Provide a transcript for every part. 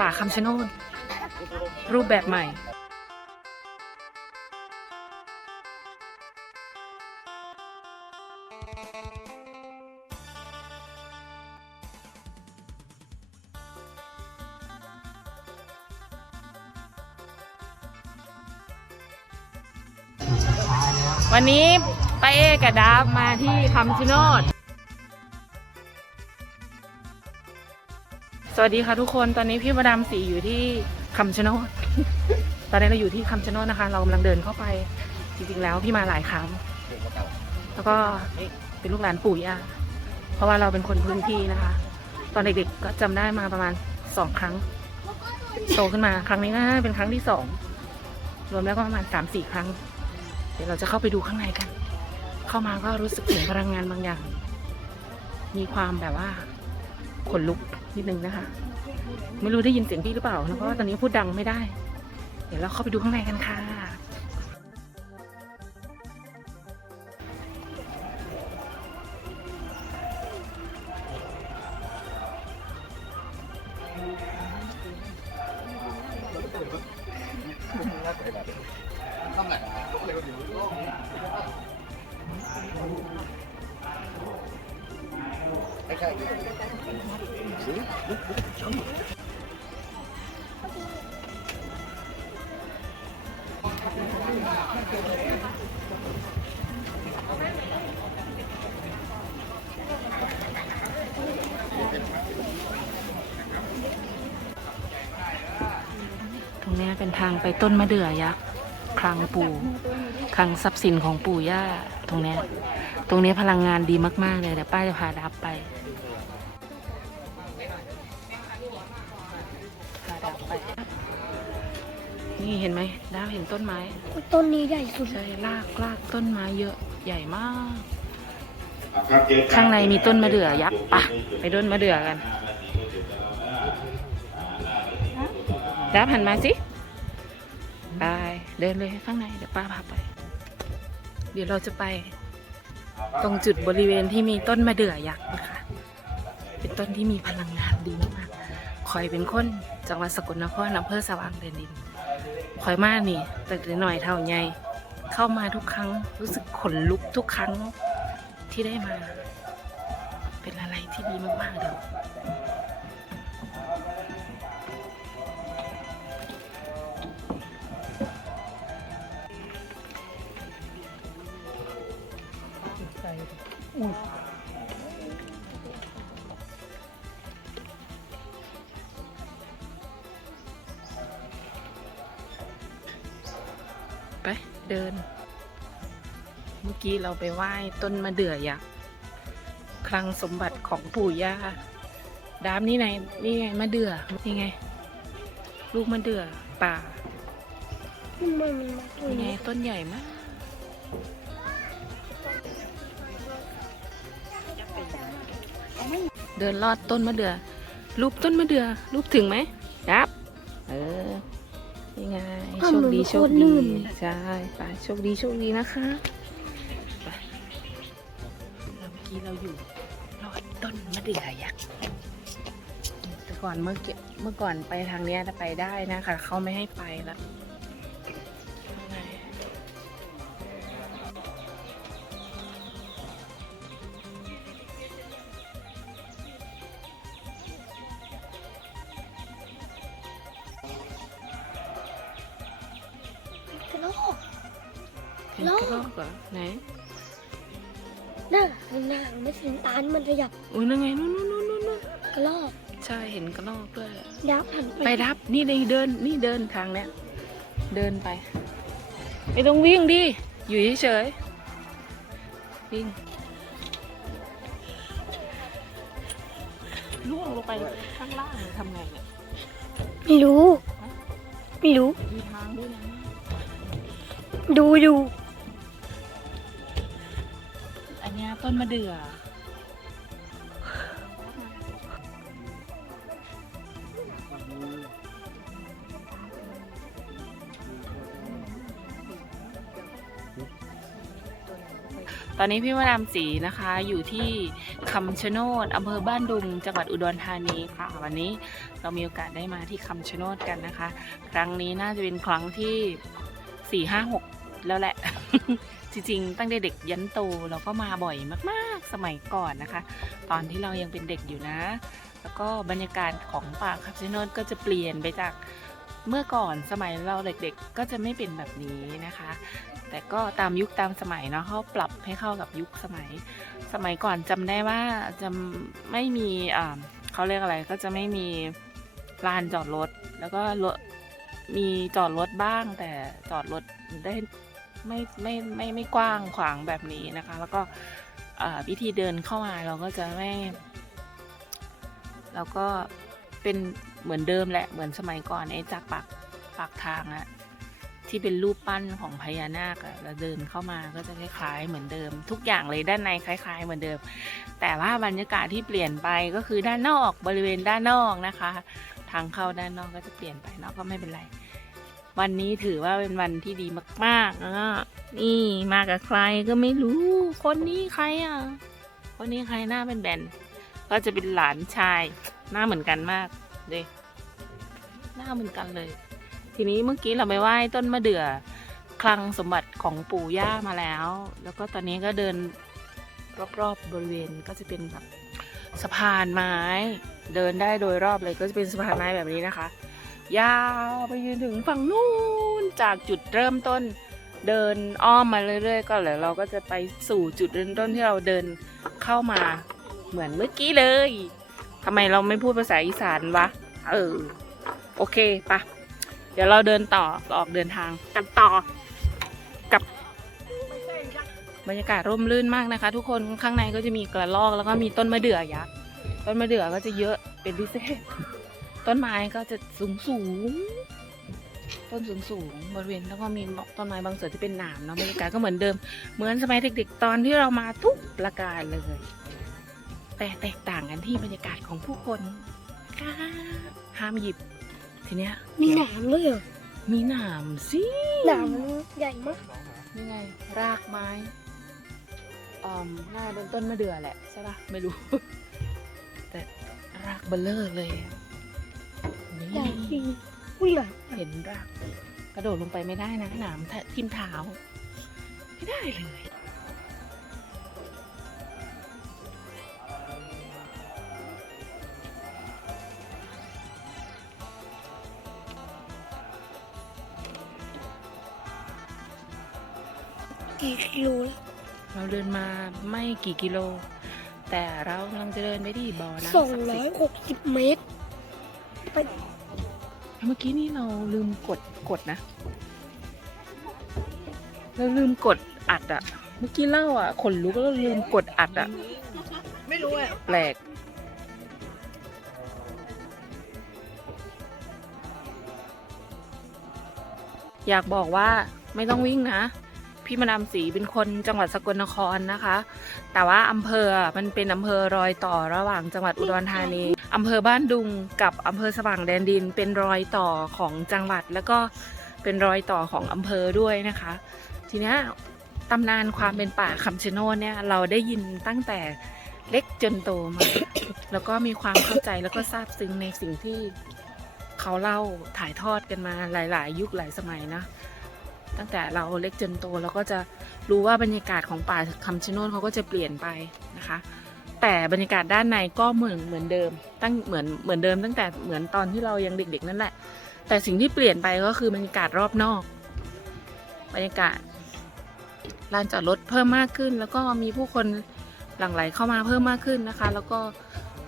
ป่าคำชะโนดรูปแบบใหม่วันนี้ไปาเอกับดาบมาที่คำชะโนด สวัสดีค่ะทุกคนตอนนี้พี่มาดามสีอยู่ที่คำชะโนด ตอนนี้เราอยู่ที่คำชะโนดนะคะ เรากำลังเดินเข้าไป จริงๆแล้วพี่มาหลายครั้งแล้วก็เป็นลูกหลานปู่ย่าเพราะว่าเราเป็นคนพื้นที่นะคะ ตอนเด็กๆก็จำได้มาประมาณสองครั้ง โตขึ้นมาครั้งนี้น่าเป็นครั้งที่สองรวมแล้วก็ประมาณสามสี่ครั้ง เดี๋ยวเราจะเข้าไปดูข้างในกัน เข้ามาก็รู้สึกถึงพลังงานบางอย่าง มีความแบบว่าขนลุก นิดนึงนะคะ ไม่รู้ได้ยินเสียงพี่หรือเปล่านะเพราะว่าตอนนี้พูดดังไม่ได้ เดี๋ยวเราเข้าไปดูข้างในกันค่ะ ตรงนี้เป็นทางไปต้นมะเดื่อยักษ์คลังปู่คลังทรัพย์สินของปู่ย่าตรงเนี้ย ตรงเนี้ยพลังงานดีมาก ๆ เลยเดี๋ยวป้าจะพาดับไปพาดับไป นี่เห็นไหมดาวเห็นต้นไม้ ต้นนี้ใหญ่สุดใช่ลากลากต้นไม้เยอะใหญ่มาก ข้าข้างงในในมีมีต้ต้นนมะมะเดื่เดื่ออยัยักกษ์ษ์ปะปะไปไปต้ต้นนมะมะเดื่เดื่ออกักันนดับหันมาสิไปเดินเลยข้างในเดี๋ยวป้าพาไป เดี๋ยวเราจะไป ตรงจุดบริเวณที่มีต้นมะเดื่อยักษ์นะคะเป็นต้นที่มีพลังงานดีมากๆคอยเป็นคนจังหวัดสกลนครอำเภอสว่างแดนดินคอยมากนี่แต่เด็กหน่อยเท่าใหญ่เข้ามาทุกครั้งรู้สึกขนลุกทุกครั้งที่ได้มา เป็นอะไรที่ดีมากๆเลย ไป เดิน เมื่อกี้เราไปไหว้ต้นมะเดื่อยักษ์คลังสมบัติของปู่ย่าดามนี่ไงนี่ไงมะเดื่อนี่ไง ลูกมะเดื่อป่ามันมันมาตัวนี่ไงนี้ต้นใหญ่มาก เดินลอดต้นมะเดื่อรูปต้นมะเดื่อรูปถึงไหมครับ เออนี่ไงโชคดีโชคดีใช่ไปโชคดีโชคดีนะคะไปเมื่อกี้เราอยู่รอดต้นมะเดื่อยักษ์แต่ก่อนเมื่อกี้เมื่อก่อนไปทางเนี้ยไปได้นะคะเขาไม่ให้ไปแล้ว ไหนน่ะข้างหน้าไม่สีน้ำตาลมันจะหยับอุ้ยนั่นไงนู่นนู่นนู่นนู่นนู่นกระโลกใช่เห็นกระรอกด้วยยับหันไปรับนี่เลยเดินนี่เดินทางเนี้ยเดินไป ไม่ต้องวิ่งดิ อยู่เฉยๆวิ่งล่วงลงไปข้างล่างทำไงเนี่ยไม่รู้ ไม่รู้ มีทางด้วยนะ ดูอ ต้นมะเดื่อ ตอนนี้พี่มาดามสีนะคะ อยู่ที่คำชะโนดอำเภอบ้านดุงจังหวัดอุดรธานีค่ะ วันนี้เรามีโอกาสได้มาที่คำชะโนดกันนะคะ ครั้งนี้น่าจะเป็นครั้งที่สี่ห้าหก แล้วแหละ จริงๆ ตั้งแต่เด็กยันโตเราก็มาบ่อยมากๆ สมัยก่อนนะคะ ตอนที่เรายังเป็นเด็กอยู่นะ แล้วก็บรรยากาศของป่าคำชะโนดก็จะเปลี่ยนไปจากเมื่อก่อนสมัยเราเด็กๆ ก็จะไม่เป็นแบบนี้นะคะ แต่ก็ตามยุคตามสมัยเนาะเขาปรับให้เข้ากับยุคสมัย สมัยก่อนจำได้ว่าจะไม่มีอ่าเขาเรียกอะไรก็จะไม่มีลานจอดรถ แล้วก็รถมีจอดรถบ้างแต่จอดรถได้ ไม่ไม่ไม่ไม่กว้างขวางแบบนี้นะคะ แล้วก็วิธีเดินเข้ามาเราก็จะไม่แล้วก็เป็นเหมือนเดิมแหละเหมือนสมัยก่อนไอ้จากปากปากทางอะที่เป็นรูปปั้นของพญานาคอะแล้วเดินเข้ามาก็จะคล้ายๆเหมือนเดิม ทุกอย่างเลยด้านในคล้าย ๆ เหมือนเดิม แต่ว่าบรรยากาศที่เปลี่ยนไปก็คือด้านนอกบริเวณด้านนอกนะคะ ทางเข้าด้านนอกก็จะเปลี่ยนไปเนาะก็ไม่เป็นไร วันนี้ถือว่าเป็นวันที่ดีมากๆนะนี่มากับใครก็ไม่รู้ คนนี้ใครอะ คนนี้ใครหน้าเป็นแบนก็จะเป็นหลานชายหน้าเหมือนกันมากเลยหน้าเหมือนกันเลย ทีนี้เมื่อกี้เราไปไหว้ต้นมะเดื่อคลังสมบัติของปู่ย่ามาแล้ว แล้วก็ตอนนี้ก็เดินรอบๆบริเวณก็จะเป็นแบบสะพานไม้ เดินได้โดยรอบเลยก็จะเป็นสะพานไม้แบบนี้นะคะ ยาวไปจนถึงฝั่งนู้นจากจุดเริ่มต้นเดินอ้อมมาเรื่อย ๆ ก็แล้วเราก็จะไปสู่จุดเริ่มต้นที่เราเดินเข้ามาเหมือนเมื่อกี้เลยทำไมเราไม่พูดภาษาอีสานวะ เออ โอเคปะเดี๋ยวเราเดินต่อออกเดินทางกันต่อ กับบรรยากาศร่มรื่นมากนะคะ ทุกคนข้างในก็จะมีกระรอกแล้วก็มีต้นมะเดื่อยักษ์ต้นมะเดื่อก็จะเยอะเป็นพิเศษ ต้นไม้ก็จะสูงสูงๆต้นสูงสูงๆบริเวณแล้วก็มีต้นไม้บางส่วนที่เป็นหนามเนาะบรรยากาศก็เหมือนเดิม เหมือนสมัยเด็กๆ ตอนที่เรามาทุกประการเลย แต่แตกต่างกันที่บรรยากาศของผู้คนค่ะห้ามหยิบ ทีเนี้ยมีหนามด้วยเหรอมีหนามสิหนามมันใหญ่มากนี่ไง รากไม้อืมน่าเป็นต้นมะเดื่อแหละใช่ปะไม่รู้ แต่รากเบลเลอร์เลยใหญ่ นี่จริงอุ้ยใหญ่เห็นรากกระโดดลงไปไม่ได้นะหนามแทะทิ่มเท้า ไม่ได้เลยกี่กิโลแล้วเราเดินมาไม่กี่กิโล แต่เรากำลังจะเดินไปที่บ่อน้ำสองศักดิ์ร้สิอทยธิ์หกสิบเมตรไป เมื่อกี้นี่เราลืมกดกดนะ เราลืมกดอัดอะเมื่อกี้เล่าอะขนลุกแล้วเราลืมกดอัดอะไม่รู้อะแปลกอยากบอกว่าไม่ต้องวิ่งนะ พี่มาดามศรีเป็นคนจังหวัดสกลนครนะคะ แต่ว่าอำเภอมันเป็นอำเภอรอยต่อระหว่างจังหวัดอุดรธานี อำเภอบ้านดุงกับอำเภอสว่างแดนดิน เป็นรอยต่อของจังหวัด แล้วก็เป็นรอยต่อของอำเภอด้วยนะคะ ทีนี้ตำนานความเป็นป่าคำชะโนดเนี่ยเราได้ยินตั้งแต่เล็กจนโตมา แล้วก็มีความเข้าใจแล้วก็ซาบซึ้งในสิ่งที่เขาเล่าถ่ายทอดกันมาหลาย ๆ ยุคหลายสมัยนะตั้งแต่เราเล็กจนโตเราก็จะรู้ว่าบรรยากาศของป่าคำชะโนดเขาก็จะเปลี่ยนไปนะคะ แต่บรรยากาศด้านในก็เหมือนเหมือนเดิม ตั้งเหมือนเหมือนเดิม ตั้งแต่เหมือนตอนที่เรายังเด็ก ๆ นั่นแหละ แต่สิ่งที่เปลี่ยนไปก็คือบรรยากาศรอบนอก บรรยากาศลานจอดรถเพิ่มมากขึ้น แล้วก็มีผู้คนหลั่งไหลเข้ามาเพิ่มมากขึ้นนะคะ แล้วก็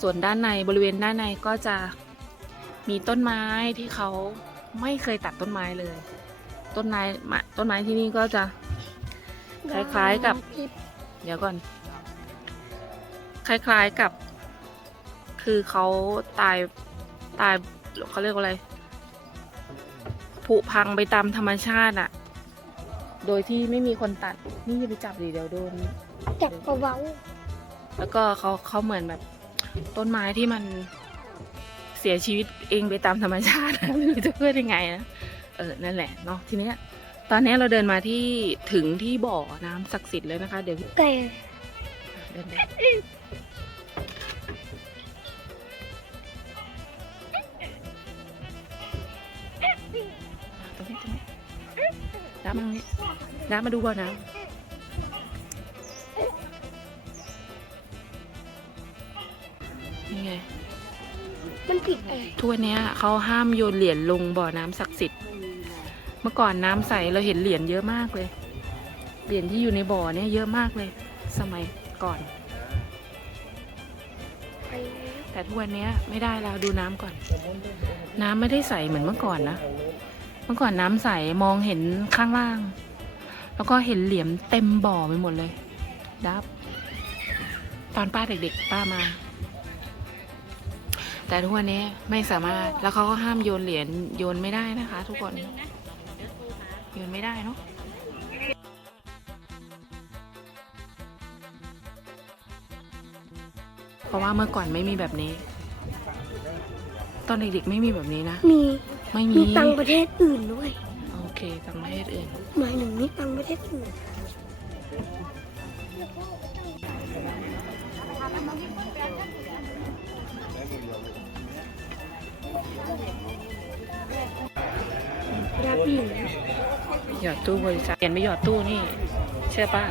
ส่วนด้านในบริเวณด้านในก็จะมีต้นไม้ที่เขาไม่เคยตัดต้นไม้เลย ต้นไม้มะต้นไม้ที่นี่ก็จะคล้ายๆกับ เดี๋ยวก่อน คล้ายๆกับ คือเขาตายตายเขาเรียกว่าอะไรผุพังไปตามธรรมชาติอะโดยที่ไม่มีคนตัดนี่อย่าไปจับดิเดี๋ยวโดนจับเบาแล้วก็เขาเขาเหมือนแบบ ต้นไม้ที่มันเสียชีวิตเองไปตามธรรมชาติไม่รู้จะพูดยังไงนะเออนั่นแหละเนาะทีเนี้ยตอนนี้เราเดินมาที่ถึงที่บ่อน้ำศักดิ์สิทธิ์เลยนะคะ เดี๋ยวไก่เดินไป น้ำมาตรงนี้ น้ำมาดูบ่อน้ำนี่ไง มันผิดไอ้ทุกวันเนี้ยเขาห้ามโยนเหรียญลงบ่อน้ำศักดิ์สิทธิ์ เมื่อก่อนน้ำใสเราเห็นเหรียญเยอะมากเลย เหรียญที่อยู่ในบ่อเนี่ยเยอะมากเลย สมัยก่อนไปแต่ทุกวันเนี้ยไม่ได้แล้วดูน้ำก่อน น้ำไม่ได้ใสเหมือนเมื่อก่อนนะเมื่อก่อนน้ำใสมองเห็นข้างล่าง แล้วก็เห็นเหรียญเต็มบ่อไปหมดเลย ดับ ตอนป้าเด็กๆ ป้ามา แต่ทุกวันนี้ไม่สามารถแล้วเขาก็ห้ามโยนเหรียญโยนไม่ได้นะคะ ทุกคนโยนไม่ได้เนาะเพราะว่าเมื่อก่อนไม่มีแบบนี้ ตอนเด็กๆไม่มีแบบนี้นะ มี ไม่มีมีตังค์ประเทศอื่นด้วย โอเคต่างประเทศอื่น หมายถึงมีตังค์ประเทศอื่น รับหนูหยอดตู้บริจาคเปลี่ยนไปหยอดตู้นี่เชื่อป่ะ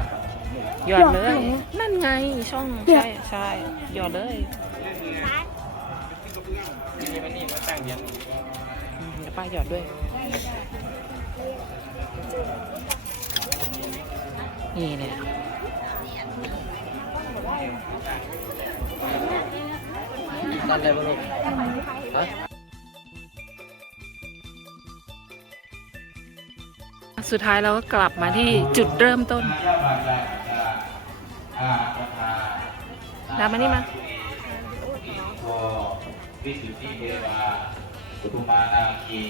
หยอดเลย นั่นไงช่องใช่ใช่หยอดเลย ป้าหยอดด้วย นี่เนี่ยนั่นเลยลูกฮะสุดท้ายเราก็กลับมาที่จุดเริ่มต้นดามานี่มาวิสุทธิเทวา ปุตุมานาคี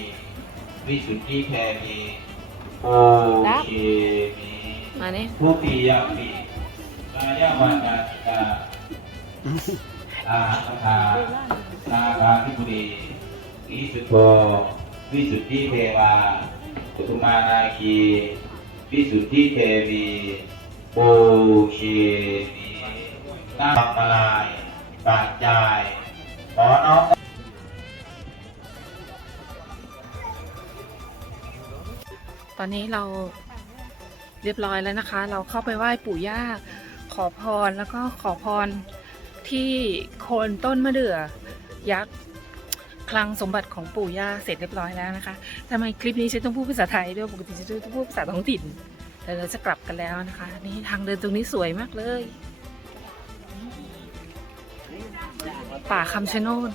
วิสุทธิแพมีโอเคมีมานี่ทุติยมปีกายวันนาติกาอาคานาคาธิบุรีวิสุทโธวิสุทธิเทวาปุตุมานาคีวิสุทธิเทวีโอเคมีตั้งมาลายปัจจาย ตอนนี้เราเรียบร้อยแล้วนะคะ เราเข้าไปไหว้ปู่ย่าขอพรแล้วก็ขอพรที่โคนต้นมะเดื่อยักษ์คลังสมบัติของปู่ย่าเสร็จเรียบร้อยแล้วนะคะทำไมคลิปนี้ฉันต้องพูดภาษาไทยด้วยปกติฉันต้องพูดภาษาท้องถิ่นแต่เราจะกลับกันแล้วนะคะ นี่ทางเดินตรงนี้สวยมากเลย ป่าคำชะโนด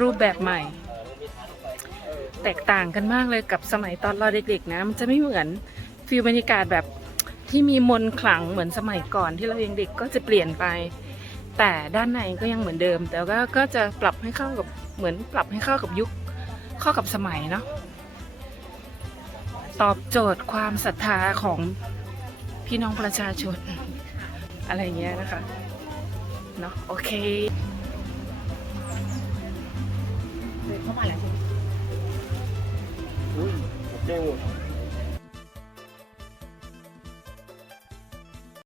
รูปแบบใหม่ แตกต่างกันมากเลยกับสมัยตอนเราเด็กๆนะ มันจะไม่เหมือนฟิลบรรยากาศแบบที่มีมนคลังเหมือนสมัยก่อนที่เรายังเด็กก็จะเปลี่ยนไป แต่ด้านในก็ยังเหมือนเดิม แต่ก็ก็จะปรับให้เข้ากับเหมือนปรับให้เข้ากับยุคเข้ากับสมัยเนาะตอบโจทย์ความศรัทธาของพี่น้องประชาชน อะไรเงี้ยนะคะเนาะโอเคเข้ามาแล้วคน 一千五